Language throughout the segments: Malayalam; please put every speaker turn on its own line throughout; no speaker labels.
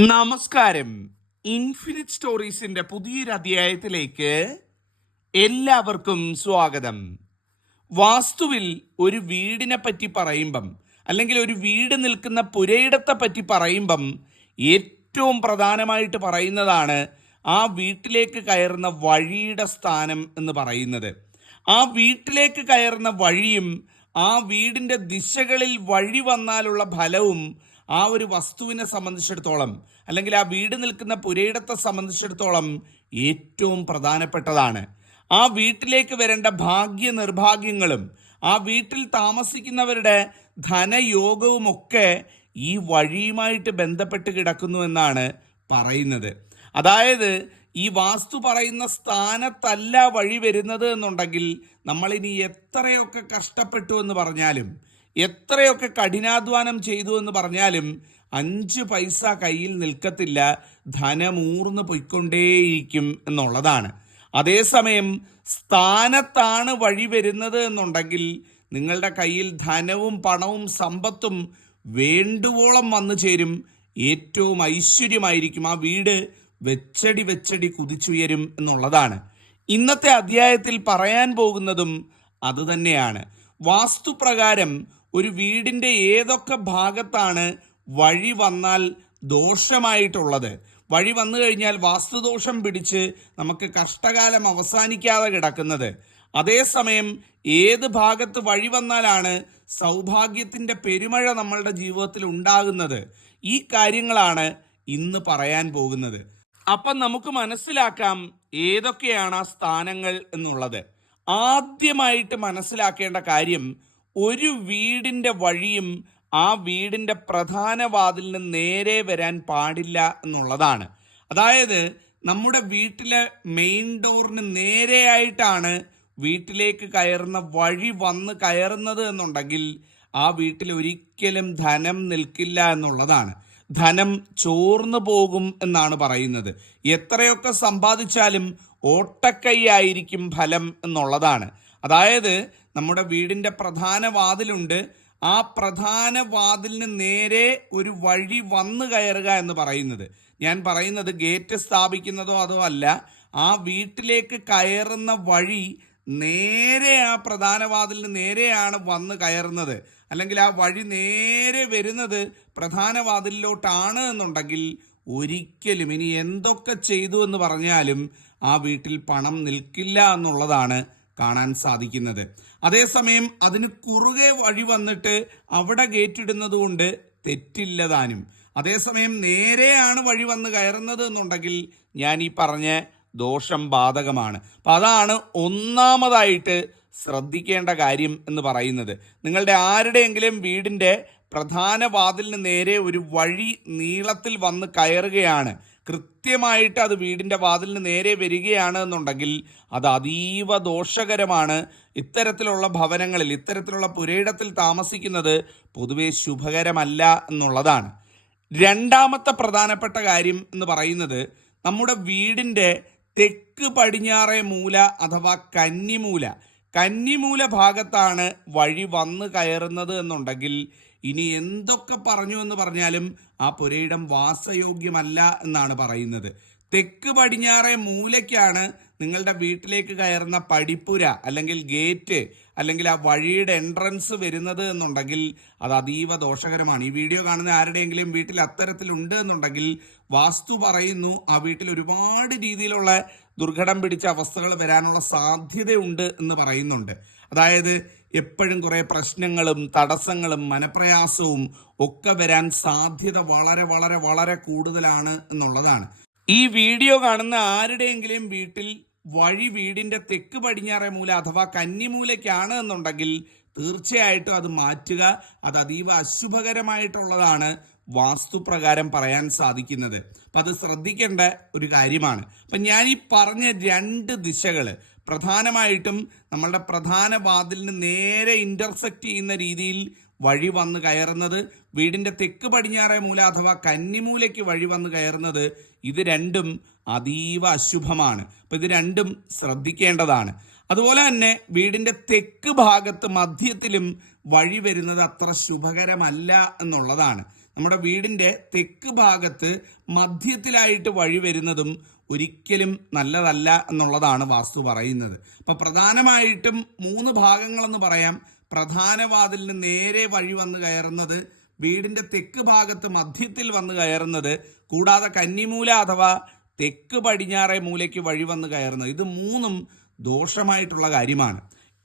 നമസ്കാരം. ഇൻഫിനിറ്റ് സ്റ്റോറീസിന്റെ പുതിയൊരു അധ്യായത്തിലേക്ക് എല്ലാവർക്കും സ്വാഗതം. വാസ്തുവിൽ ഒരു വീടിനെ പറ്റി പറയുമ്പം അല്ലെങ്കിൽ ഒരു വീട് നിൽക്കുന്ന പുരയിടത്തെ പറ്റി പറയുമ്പം ഏറ്റവും പ്രധാനമായിട്ട് പറയുന്നതാണ് ആ വീട്ടിലേക്ക് കയറുന്ന വഴിയുടെ സ്ഥാനം എന്ന് പറയുന്നത്. ആ വീട്ടിലേക്ക് കയറുന്ന വഴിയും ആ വീടിന്റെ ദിശകളിൽ വഴി വന്നാലുള്ള ഫലവും ആ ഒരു വസ്തുവിനെ സംബന്ധിച്ചിടത്തോളം അല്ലെങ്കിൽ ആ വീട് നിൽക്കുന്ന പുരയിടത്തെ സംബന്ധിച്ചിടത്തോളം ഏറ്റവും പ്രധാനപ്പെട്ടതാണ്. ആ വീട്ടിലേക്ക് വരേണ്ട ഭാഗ്യ നിർഭാഗ്യങ്ങളും ആ വീട്ടിൽ താമസിക്കുന്നവരുടെ ധനയോഗവുമൊക്കെ ഈ വഴിയുമായിട്ട് ബന്ധപ്പെട്ട് കിടക്കുന്നു എന്നാണ് പറയുന്നത്. അതായത് ഈ വാസ്തു പറയുന്ന സ്ഥാനത്തല്ല വഴി വരുന്നത് എന്നുണ്ടെങ്കിൽ നമ്മളിനി എത്രയൊക്കെ കഷ്ടപ്പെട്ടു എന്ന് പറഞ്ഞാലും എത്രയൊക്കെ കഠിനാധ്വാനം ചെയ്തു എന്ന് പറഞ്ഞാലും അഞ്ച് പൈസ കയ്യിൽ നിൽക്കത്തില്ല ധനമൂർന്ന് പൊയ്ക്കൊണ്ടേയിരിക്കും എന്നുള്ളതാണ്. അതേസമയം സ്ഥാനത്താണ് വഴി വരുന്നത് എന്നുണ്ടെങ്കിൽ നിങ്ങളുടെ കയ്യിൽ ധനവും പണവും സമ്പത്തും വേണ്ടുവോളം വന്നു ചേരും. ഏറ്റവും ഐശ്വര്യമായിരിക്കും ആ വീട് വെച്ചടി വെച്ചടി കുതിച്ചുയരും എന്നുള്ളതാണ്. ഇന്നത്തെ അധ്യായത്തിൽ പറയാൻ പോകുന്നതും അതുതന്നെയാണ്. വാസ്തുപ്രകാരം ഒരു വീടിന്റെ ഏതൊക്കെ ഭാഗത്താണ് വഴി വന്നാൽ ദോഷമായിട്ടുള്ളത്. വഴി വന്നു കഴിഞ്ഞാൽ വാസ്തുദോഷം പിടിച്ച് നമുക്ക് കഷ്ടകാലം അവസാനിക്കാതെ കിടക്കുന്നത്. അതേസമയം ഏത് ഭാഗത്ത് വഴി വന്നാലാണ് സൗഭാഗ്യത്തിന്റെ പെരുമഴ നമ്മളുടെ ജീവിതത്തിൽ ഉണ്ടാകുന്നത്. ഈ കാര്യങ്ങളാണ് ഇന്ന് പറയാൻ പോകുന്നത്. അപ്പം നമുക്ക് മനസ്സിലാക്കാം ഏതൊക്കെയാണ് ആ സ്ഥാനങ്ങൾ എന്നുള്ളത്. ആദ്യമായിട്ട് മനസ്സിലാക്കേണ്ട കാര്യം ഒരു വീടിന്റെ വഴിയും ആ വീടിന്റെ പ്രധാന വാതിലിന് നേരെ വരാൻ പാടില്ല എന്നുള്ളതാണ്. അതായത് നമ്മുടെ വീട്ടിലെ മെയിൻ ഡോറിന് നേരെയായിട്ടാണ് വീട്ടിലേക്ക് കയറുന്ന വഴി വന്ന് കയറുന്നത് എന്നുണ്ടെങ്കിൽ ആ വീട്ടിൽ ഒരിക്കലും ധനം നിൽക്കില്ല എന്നുള്ളതാണ്. ധനം ചോർന്നു പോകും എന്നാണ് പറയുന്നത്. എത്രയൊക്കെ സമ്പാദിച്ചാലും ഓട്ടക്കൈയായിരിക്കും ഫലം എന്നുള്ളതാണ്. അതായത് നമ്മുടെ വീടിന്റെ പ്രധാന വാതിലുണ്ട്. ആ പ്രധാന വാതിലിന് നേരെ ഒരു വഴി വന്നു കയറുക എന്ന് പറയുന്നത്. ഞാൻ പറയുന്നത് ഗേറ്റ് സ്ഥാപിക്കുന്നതോ അതോ അല്ല ആ വീട്ടിലേക്ക് കയറുന്ന വഴി നേരെ ആ പ്രധാന വാതിലിന് നേരെയാണ് വന്ന് കയറുന്നത്. അല്ലെങ്കിൽ ആ വഴി നേരെ വരുന്നത് പ്രധാന വാതിലിലോട്ടാണ് എന്നുണ്ടെങ്കിൽ ഒരിക്കലും ഇനി എന്തൊക്കെ ചെയ്തു എന്ന് പറഞ്ഞാലും ആ വീട്ടിൽ പണം നിൽക്കില്ല എന്നുള്ളതാണ് കാണാൻ സാധിക്കുന്നത്. അതേസമയം അതിന് കുറുകെ വഴി വന്നിട്ട് അവിടെ ഗേറ്റിടുന്നത് കൊണ്ട് തെറ്റില്ലതാനും അതേസമയം നേരെയാണ് വഴി വന്ന് കയറുന്നത് എന്നുണ്ടെങ്കിൽ ഞാൻ ഈ പറഞ്ഞ ദോഷം ബാധകമാണ്. അപ്പം അതാണ് ഒന്നാമതായിട്ട് ശ്രദ്ധിക്കേണ്ട കാര്യം എന്ന് പറയുന്നത്. നിങ്ങളുടെ ആരുടെയെങ്കിലും വീടിന്റെ പ്രധാന വാതിലിന് നേരെ ഒരു വഴി നീളത്തിൽ വന്ന് കയറുകയാണ്. കൃത്യമായിട്ട് അത് വീടിന്റെ വാതിലിന് നേരെ വരികയാണ് എന്നുണ്ടെങ്കിൽ അത് അതീവ ദോഷകരമാണ്. ഇത്തരത്തിലുള്ള ഭവനങ്ങളിൽ ഇത്തരത്തിലുള്ള പുരയിടത്തിൽ താമസിക്കുന്നത് പൊതുവെ ശുഭകരമല്ല എന്നുള്ളതാണ്. രണ്ടാമത്തെ പ്രധാനപ്പെട്ട കാര്യം എന്ന് പറയുന്നത് നമ്മുടെ വീടിന്റെ തെക്ക് പടിഞ്ഞാറേ മൂല അഥവാ കന്നിമൂല. കന്നിമൂല ഭാഗത്താണ് വഴി വന്ന് കയറുന്നത് എന്നുണ്ടെങ്കിൽ ഇനി എന്തൊക്കെ പറഞ്ഞു എന്ന് പറഞ്ഞാലും ആ പുരയിടം വാസയോഗ്യമല്ല എന്നാണ് പറയുന്നത്. തെക്ക് പടിഞ്ഞാറേ മൂലയ്ക്കാണ് നിങ്ങളുടെ വീട്ടിലേക്ക് കയറുന്ന പടിപ്പുര അല്ലെങ്കിൽ ഗേറ്റ് അല്ലെങ്കിൽ ആ വഴിയുടെ എൻട്രൻസ് വരുന്നത് എന്നുണ്ടെങ്കിൽ അത് അതീവ ദോഷകരമാണ്. ഈ വീഡിയോ കാണുന്ന ആരുടെയെങ്കിലും വീട്ടിൽ അത്തരത്തിലുണ്ട് എന്നുണ്ടെങ്കിൽ വാസ്തു പറയുന്നു. ആ വീട്ടിൽ ഒരുപാട് രീതിയിലുള്ള ദുർഘടം പിടിച്ച അവസ്ഥകൾ വരാനുള്ള സാധ്യതയുണ്ട് എന്ന് പറയുന്നുണ്ട്. അതായത് എപ്പോഴും കുറേ പ്രശ്നങ്ങളും തടസ്സങ്ങളും മനപ്രയാസവും ഒക്കെ വരാൻ സാധ്യത വളരെ വളരെ വളരെ കൂടുതലാണ് എന്നുള്ളതാണ്. ഈ വീഡിയോ കാണുന്ന ആരുടെയെങ്കിലും വീട്ടിൽ വഴി വീടിന്റെ തെക്ക് പടിഞ്ഞാറേ മൂല അഥവാ കന്നിമൂലയ്ക്കാണ് എന്നുണ്ടെങ്കിൽ തീർച്ചയായിട്ടും അത് മാറ്റുക. അത് അതീവ അശുഭകരമായിട്ടുള്ളതാണ് വാസ്തുപ്രകാരം പറയാൻ സാധിക്കുന്നത്. അപ്പം അത് ശ്രദ്ധിക്കേണ്ട ഒരു കാര്യമാണ്. അപ്പം ഞാൻ ഈ പറഞ്ഞ രണ്ട് ദിശകൾ പ്രധാനമായിട്ടും നമ്മളുടെ പ്രധാന വാതിലിന് നേരെ ഇന്റർസെക്റ്റ് ചെയ്യുന്ന രീതിയിൽ വഴി വന്ന് കയറുന്നത് വീടിന്റെ തെക്ക് പടിഞ്ഞാറേ മൂല അഥവാ കന്നിമൂലയ്ക്ക് വഴി വന്ന് കയറുന്നത് ഇത് രണ്ടും അതീവ അശുഭമാണ്. അപ്പം ഇത് രണ്ടും ശ്രദ്ധിക്കേണ്ടതാണ്. അതുപോലെ തന്നെ വീടിന്റെ തെക്ക് ഭാഗത്ത് മധ്യത്തിലും വഴി വരുന്നത് അത്ര ശുഭകരമല്ല എന്നുള്ളതാണ്. നമ്മുടെ വീടിന്റെ തെക്ക് ഭാഗത്ത് മധ്യത്തിലായിട്ട് വഴി വരുന്നതും ഒരിക്കലും നല്ലതല്ല എന്നുള്ളതാണ് വാസ്തു പറയുന്നത്. അപ്പൊ പ്രധാനമായിട്ടും മൂന്ന് ഭാഗങ്ങളെന്ന് പറയാം. പ്രധാന വാതിലിന് നേരെ വഴി വന്ന് കയറുന്നത് വീടിന്റെ തെക്ക് ഭാഗത്ത് മധ്യത്തിൽ വന്ന് കയറുന്നത് കൂടാതെ കന്നിമൂല അഥവാ തെക്ക് പടിഞ്ഞാറെ മൂലയ്ക്ക് വഴി വന്ന് കയറുന്നത്. ഇത് മൂന്നും ദോഷമായിട്ടുള്ള കാര്യമാണ്.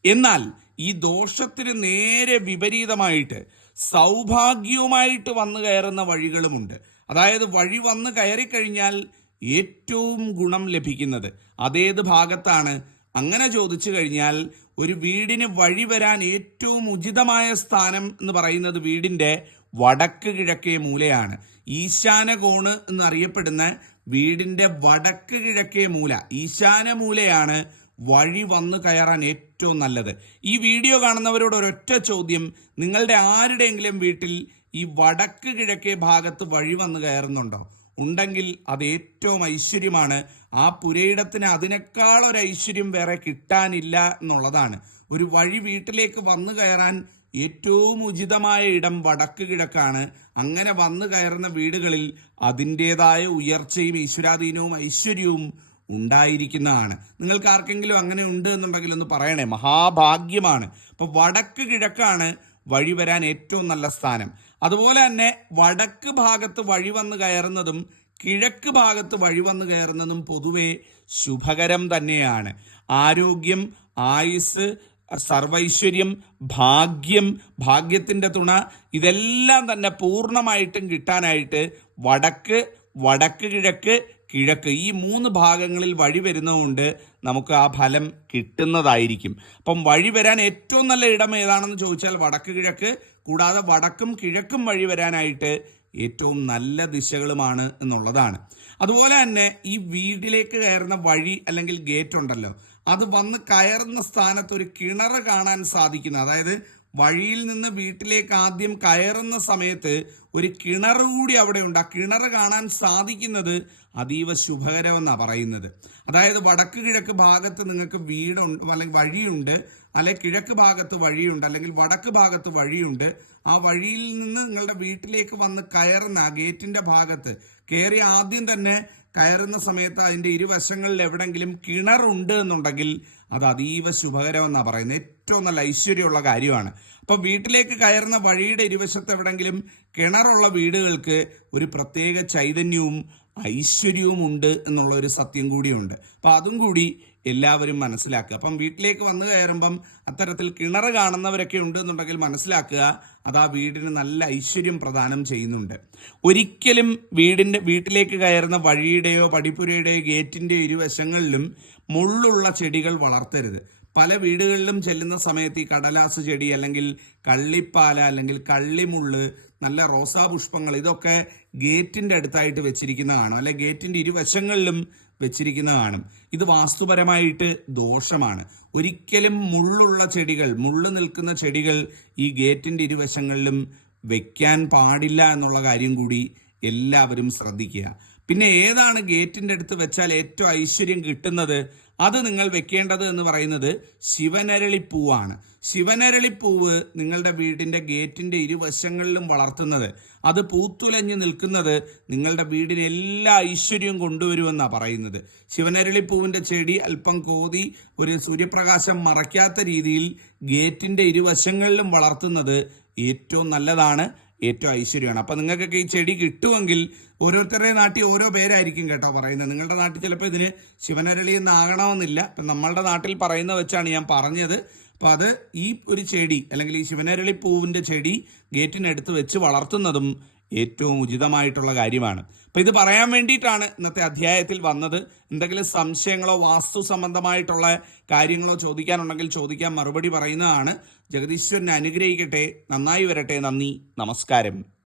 എന്നാൽ ഈ ദോഷത്തിന് നേരെ വിപരീതമായിട്ട് സൗഭാഗ്യവുമായിട്ട് വന്നു കയറുന്ന വഴികളുമുണ്ട്. അതായത് വഴി വന്ന് കയറിക്കഴിഞ്ഞാൽ ഏറ്റവും ഗുണം ലഭിക്കുന്നത്. അതേത് ഭാഗത്താണ്? അങ്ങനെ ചോദിച്ചു കഴിഞ്ഞാൽ ഒരു വീടിന് വഴി വരാൻ ഏറ്റവും ഉചിതമായ സ്ഥാനം എന്ന് പറയുന്നത് വീടിന്റെ വടക്ക് കിഴക്കേ മൂലയാണ്. ഈശാന കോണ് എന്നറിയപ്പെടുന്ന വീടിന്റെ വടക്ക് കിഴക്കേ മൂല. ഈശാന മൂലയാണ് വഴി വന്നു കയറാൻ ഏറ്റവും നല്ലത്. ഈ വീഡിയോ കാണുന്നവരോട് ഒരൊറ്റ ചോദ്യം. നിങ്ങളുടെ ആരുടെയെങ്കിലും വീട്ടിൽ ഈ വടക്ക് കിഴക്കേ ഭാഗത്ത് വഴി വന്ന് കയറുന്നുണ്ടോ? ഉണ്ടെങ്കിൽ അത് ഏറ്റവും ഐശ്വര്യമാണ്. ആ പുരയിടത്തിന് അതിനേക്കാൾ ഒരു ഐശ്വര്യം വേറെ കിട്ടാനില്ല എന്നുള്ളതാണ്. ഒരു വഴി വീട്ടിലേക്ക് വന്നു കയറാൻ ഏറ്റവും ഉചിതമായ ഇടം വടക്ക് കിഴക്കാണ്. അങ്ങനെ വന്നു കയറുന്ന വീടുകളിൽ അതിന്റെതായ ഉയർച്ചയും ഈശ്വരാധീനവും ഐശ്വര്യവും ഉണ്ടായിരിക്കുന്നതാണ്. നിങ്ങൾക്ക് ആർക്കെങ്കിലും അങ്ങനെ ഉണ്ട് എന്നുണ്ടെങ്കിൽ ഒന്ന് പറയണേ. മഹാഭാഗ്യമാണ്. അപ്പോൾ വടക്ക് കിഴക്കാണ് വഴി വരാൻ ഏറ്റവും നല്ല സ്ഥാനം. അതുപോലെ തന്നെ വടക്ക് ഭാഗത്ത് വഴി വന്ന് കയറുന്നതും കിഴക്ക് ഭാഗത്ത് വഴി വന്ന് കയറുന്നതും പൊതുവെ ശുഭകരം തന്നെയാണ്. ആരോഗ്യം ആയുസ് സർവൈശ്വര്യം ഭാഗ്യം ഭാഗ്യത്തിന്റെ തുണ ഇതെല്ലാം തന്നെ പൂർണമായിട്ടും കിട്ടാനായിട്ട് വടക്ക് വടക്ക് കിഴക്ക് കിഴക്ക് ഈ മൂന്ന് ഭാഗങ്ങളിൽ വഴി വരുന്നതുകൊണ്ട് നമുക്ക് ആ ഫലം കിട്ടുന്നതായിരിക്കും. അപ്പം വഴി വരാൻ ഏറ്റവും നല്ല ഇടം ഏതാണെന്ന് ചോദിച്ചാൽ വടക്ക് കിഴക്ക് കൂടാതെ വടക്കും കിഴക്കും വഴി വരാനായിട്ട് ഏറ്റവും നല്ല ദിശകളുമാണ് എന്നുള്ളതാണ്. അതുപോലെ തന്നെ ഈ വീട്ടിലേക്ക് കയറുന്ന വഴി അല്ലെങ്കിൽ ഗേറ്റ് ഉണ്ടല്ലോ അത് വന്ന് കയറുന്ന സ്ഥാനത്ത് ഒരു കിണർ കാണാൻ സാധിക്കുന്ന. അതായത് വഴിയിൽ നിന്ന് വീട്ടിലേക്ക് ആദ്യം കയറുന്ന സമയത്ത് ഒരു കിണർ കൂടി അവിടെ ഉണ്ട്. ആ കിണർ കാണാൻ സാധിക്കുന്നത് അതീവ ശുഭകരമെന്നാണ് പറയുന്നത്. അതായത് വടക്ക് കിഴക്ക് ഭാഗത്ത് നിങ്ങൾക്ക് വീടുണ്ട് അല്ലെങ്കിൽ വഴിയുണ്ട് അല്ലെങ്കിൽ കിഴക്ക് ഭാഗത്ത് വഴിയുണ്ട് അല്ലെങ്കിൽ വടക്ക് ഭാഗത്ത് വഴിയുണ്ട്. ആ വഴിയിൽ നിന്ന് നിങ്ങളുടെ വീട്ടിലേക്ക് വന്ന് കയറുന്ന ആ ഗേറ്റിന്റെ ഭാഗത്ത് കയറി ആദ്യം തന്നെ കയറുന്ന സമയത്ത് അതിന്റെ ഇരുവശങ്ങളിൽ എവിടെങ്കിലും കിണറുണ്ട് എന്നുണ്ടെങ്കിൽ അത് അതീവ ശുഭകരമെന്നാണ് പറയുന്നത്. ഏറ്റവും നല്ല ഐശ്വര്യമുള്ള കാര്യമാണ്. അപ്പോൾ വീട്ടിലേക്ക് കയറുന്ന വഴിയുടെ ഇരുവശത്ത് എവിടെങ്കിലും കിണറുള്ള വീടുകൾക്ക് ഒരു പ്രത്യേക ചൈതന്യവും ഐശ്വര്യവും ഉണ്ട് എന്നുള്ള ഒരു സത്യം കൂടിയുണ്ട്. അപ്പം അതും കൂടി എല്ലാവരും മനസ്സിലാക്കുക. അപ്പം വീട്ടിലേക്ക് വന്നു കയറുമ്പം അത്തരത്തിൽ കിണർ കാണുന്നവരൊക്കെ ഉണ്ട് എന്നുണ്ടെങ്കിൽ മനസ്സിലാക്കുക അത് ആ വീടിന് നല്ല ഐശ്വര്യം പ്രദാനം ചെയ്യുന്നുണ്ട്. ഒരിക്കലും വീടിന്റെ വീട്ടിലേക്ക് കയറുന്ന വഴിയുടെയോ പടിപ്പുരയുടെയോ ഗേറ്റിന്റെയോ ഇരുവശങ്ങളിലും മുള്ളുള്ള ചെടികൾ വളർത്തരുത്. പല വീടുകളിലും ചെല്ലുന്ന സമയത്ത് ഈ കടലാസ് ചെടി അല്ലെങ്കിൽ കള്ളിപ്പാല അല്ലെങ്കിൽ കള്ളിമുള്ള് നല്ല റോസാ പുഷ്പങ്ങൾ ഇതൊക്കെ ഗേറ്റിന്റെ അടുത്തായിട്ട് വെച്ചിരിക്കുന്ന കാണും. അല്ലെ ഗേറ്റിന്റെ ഇരുവശങ്ങളിലും വെച്ചിരിക്കുന്ന കാണും. ഇത് വാസ്തുപരമായിട്ട് ദോഷമാണ്. ഒരിക്കലും മുള്ളുള്ള ചെടികൾ മുള്ളു നിൽക്കുന്ന ചെടികൾ ഈ ഗേറ്റിന്റെ ഇരുവശങ്ങളിലും വെക്കാൻ പാടില്ല എന്നുള്ള കാര്യം കൂടി എല്ലാവരും ശ്രദ്ധിക്കുക. പിന്നെ ഏതാണ് ഗേറ്റിന്റെ അടുത്ത് വെച്ചാൽ ഏറ്റവും ഐശ്വര്യം കിട്ടുന്നത്? അത് നിങ്ങൾ വെക്കേണ്ടത് എന്ന് പറയുന്നത് ശിവനരളിപ്പൂവാണ്. ശിവനരളിപ്പൂവ് നിങ്ങളുടെ വീടിന്റെ ഗേറ്റിന്റെ ഇരുവശങ്ങളിലും വളർത്തുന്നത്. അത് പൂത്തുലഞ്ഞു നിൽക്കുന്നത് നിങ്ങളുടെ വീടിന് എല്ലാ ഐശ്വര്യവും കൊണ്ടുവരുമെന്നാണ് പറയുന്നത്. ശിവനരളിപ്പൂവിന്റെ ചെടി അല്പം കോതി ഒരു സൂര്യപ്രകാശം മറയ്ക്കാത്ത രീതിയിൽ ഗേറ്റിന്റെ ഇരുവശങ്ങളിലും വളർത്തുന്നത് ഏറ്റവും നല്ലതാണ്. ഏറ്റവും ഐശ്വര്യമാണ്. അപ്പം നിങ്ങൾക്കൊക്കെ ഈ ചെടി കിട്ടുമെങ്കിൽ ഓരോരുത്തരുടെ നാട്ടിൽ ഓരോ പേരായിരിക്കും കേട്ടോ പറയുന്നത്. നിങ്ങളുടെ നാട്ടിൽ ചിലപ്പോൾ ഇതിന് ശിവനരളി എന്നാകണമെന്നില്ല ഇപ്പം നമ്മളുടെ നാട്ടിൽ പറയുന്ന വെച്ചാണ് ഞാൻ പറഞ്ഞത്. അപ്പം അത് ഈ ഒരു ചെടി അല്ലെങ്കിൽ ഈ ശിവനരളി പൂവിന്റെ ചെടി ഗേറ്റിനടുത്ത് വെച്ച് വളർത്തുന്നതും ഏറ്റവും ഉചിതമായിട്ടുള്ള കാര്യമാണ്. അപ്പം ഇത് പറയാൻ വേണ്ടിയിട്ടാണ് ഇന്നത്തെ അധ്യായത്തിൽ വന്നത്. എന്തെങ്കിലും സംശയങ്ങളോ വാസ്തു സംബന്ധമായിട്ടുള്ള കാര്യങ്ങളോ ചോദിക്കാനുണ്ടെങ്കിൽ ചോദിക്കാൻ മറുപടി പറയുന്നതാണ്. ജഗദീശ്വരനെ അനുഗ്രഹിക്കട്ടെ നന്നായി വരട്ടെ നന്ദി നമസ്കാരം.